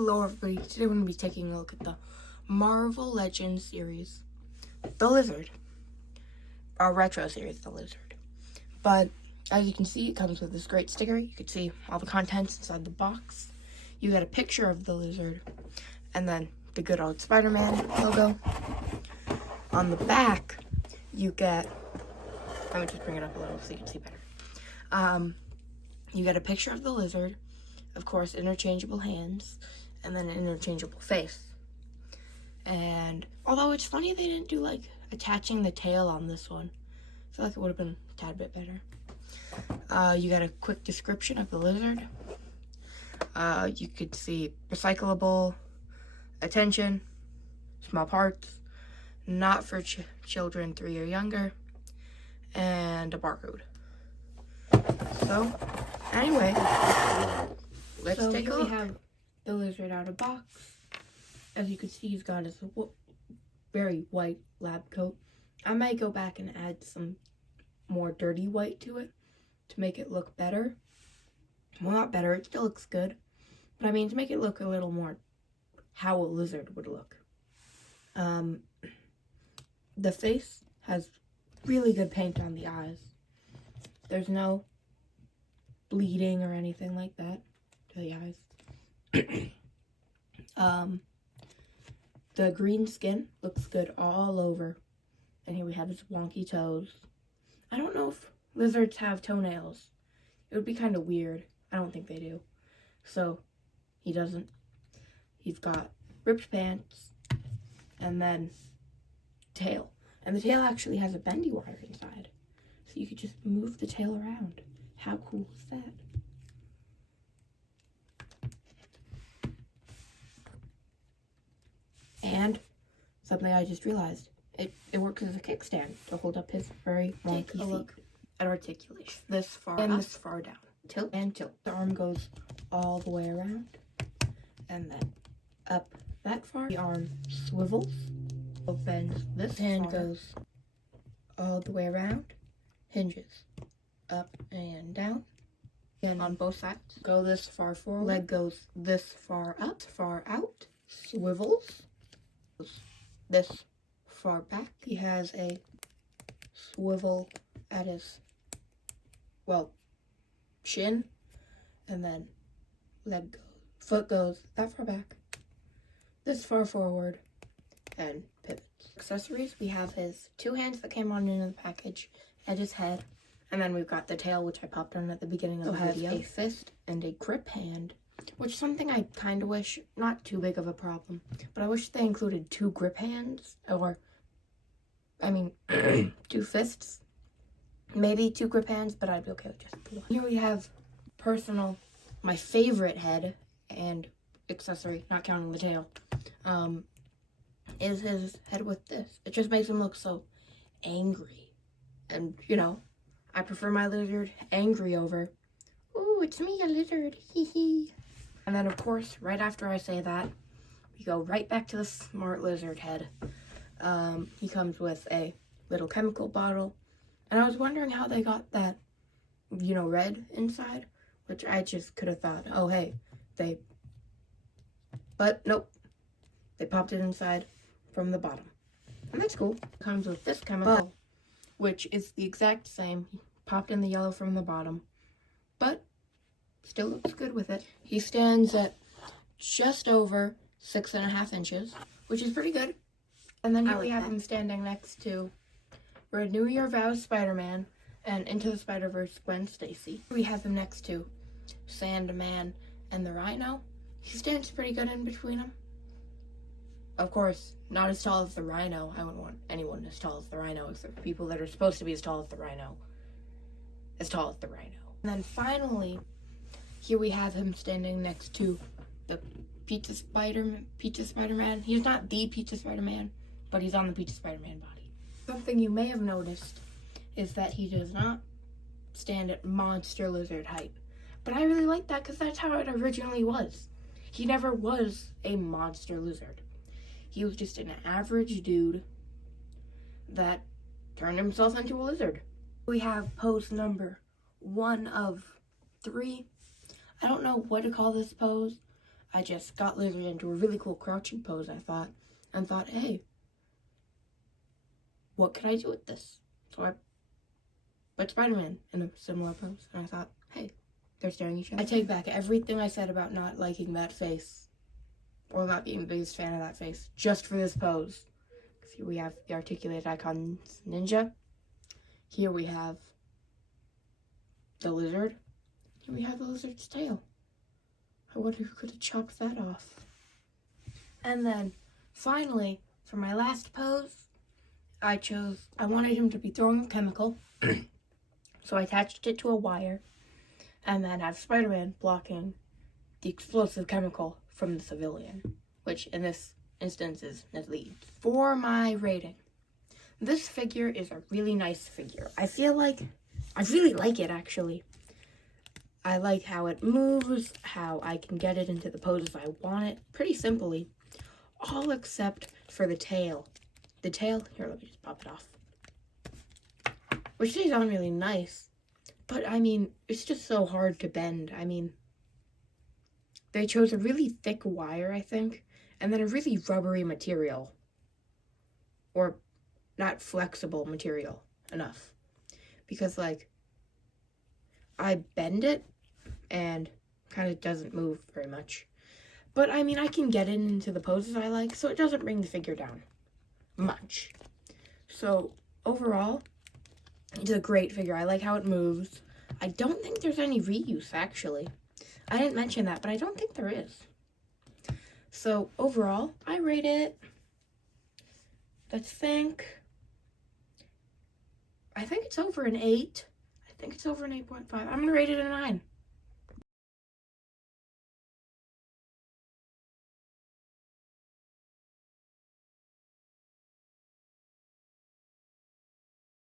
Hello everybody, today we're going to be taking a look at the Marvel Legends series, The Lizard, our retro series, The Lizard. But as you can see, it comes with this great sticker. You can see all the contents inside the box. You get a picture of the lizard, and then the good old Spider-Man logo. On the back, you get, let me just bring it up a little so you can see better. You get a picture of the lizard, of course, interchangeable hands, and then an interchangeable face. And although it's funny they didn't do like attaching the tail on this one, I feel like it would have been a tad bit better. You get a quick description of the lizard. You could see recyclable, attention, small parts, not for children 3 or younger, and a barcode. So, anyway, let's take a look. We have the lizard out of box. As you can see, he's got his very white lab coat. I might go back and add some more dirty white to it to make it look better. Well, not better, it still looks good. But I mean, to make it look a little more how a lizard would look. The face has really good paint on the eyes. There's no bleeding or anything like that to the eyes. The green skin looks good all over. And here we have his wonky toes. I don't know if lizards have toenails. It would be kind of weird. I don't think they do. So, he doesn't. He's got ripped pants and then tail. And the tail actually has a bendy wire inside. So you could just move the tail around. How cool is that? And something I just realized, it works as a kickstand to hold up his very wonky feet. Look at articulation. This far and up, this far down. Tilt and tilt. The arm goes all the way around. And then up that far. The arm swivels. Bends. This hand goes all the way around. Hinges. Up and down. And on both sides. Go this far forward. Leg goes this far up, far out. Swivels. This far back. He has a swivel at his, chin. And then foot goes that far back, this far forward, and pivots. Accessories, we have his 2 hands that came on in the package, and his head. And then we've got the tail, which I popped on at the beginning of the video. A fist and a grip hand, which is something I kind of wish, not too big of a problem, but I wish they included 2 grip hands, or, 2 fists. Maybe 2 grip hands, but I'd be okay with just 1. Here we have my favorite head and accessory, not counting the tail, is his head with this. It just makes him look so angry. And, I prefer my lizard angry over, "Ooh, it's me, a lizard, hee hee." And then, of course, right after I say that, we go right back to the smart lizard head. He comes with a little chemical bottle. And I was wondering how they got that, red inside, which I just could have thought, oh, hey, but nope. They popped it inside from the bottom. And that's cool. It comes with this chemical, which is the exact same. Popped in the yellow from the bottom, but still looks good with it. He stands at just over 6.5 inches, which is pretty good. And then here we have him standing next to Renew Your Vows Spider-Man and Into the Spider-Verse Gwen Stacy. We have him next to Sandman and the Rhino. He stands pretty good in between them. Of course, not as tall as the Rhino. I wouldn't want anyone as tall as the Rhino, except people that are supposed to be as tall as the Rhino. And then finally, here we have him standing next to the Pizza Spider-Man. He's not the Pizza Spider-Man, but he's on the Pizza Spider-Man body. Something you may have noticed is that he does not stand at monster lizard height. But I really like that because that's how it originally was. He never was a monster lizard. He was just an average dude that turned himself into a lizard. We have pose number 1 of 3. I don't know what to call this pose. I just got Lizard into a really cool crouching pose, I thought, and thought, hey, what can I do with this? So I put Spider-Man in a similar pose, and I thought, hey, they're staring at each other. I take back everything I said about not liking that face, or not being the biggest fan of that face, just for this pose. Here we have the articulated icons ninja. Here we have the lizard. Here we have the lizard's tail. I wonder who could have chopped that off. And then, finally, for my last pose, I wanted him to be throwing a chemical. So I attached it to a wire, and then have Spider-Man blocking the explosive chemical from the civilian, which in this instance is Ned Leeds. For my rating, this figure is a really nice figure. I really like it, actually. I like how it moves, how I can get it into the poses I want it, pretty simply. All except for the tail. The tail, here, let me just pop it off. Which stays on really nice. But, I mean, it's just so hard to bend. I mean, they chose a really thick wire, I think, and then a really rubbery material. Or not flexible material enough. Because, like, I bend it and kind of doesn't move very much. But, I mean, I can get it into the poses I like, so it doesn't bring the figure down much. So, overall, it's a great figure. I like how it moves. I don't think there's any reuse, actually. I didn't mention that, but I don't think there is. So, overall, I rate it, I think it's over an 8. I think it's over an 8.5. I'm going to rate it a 9.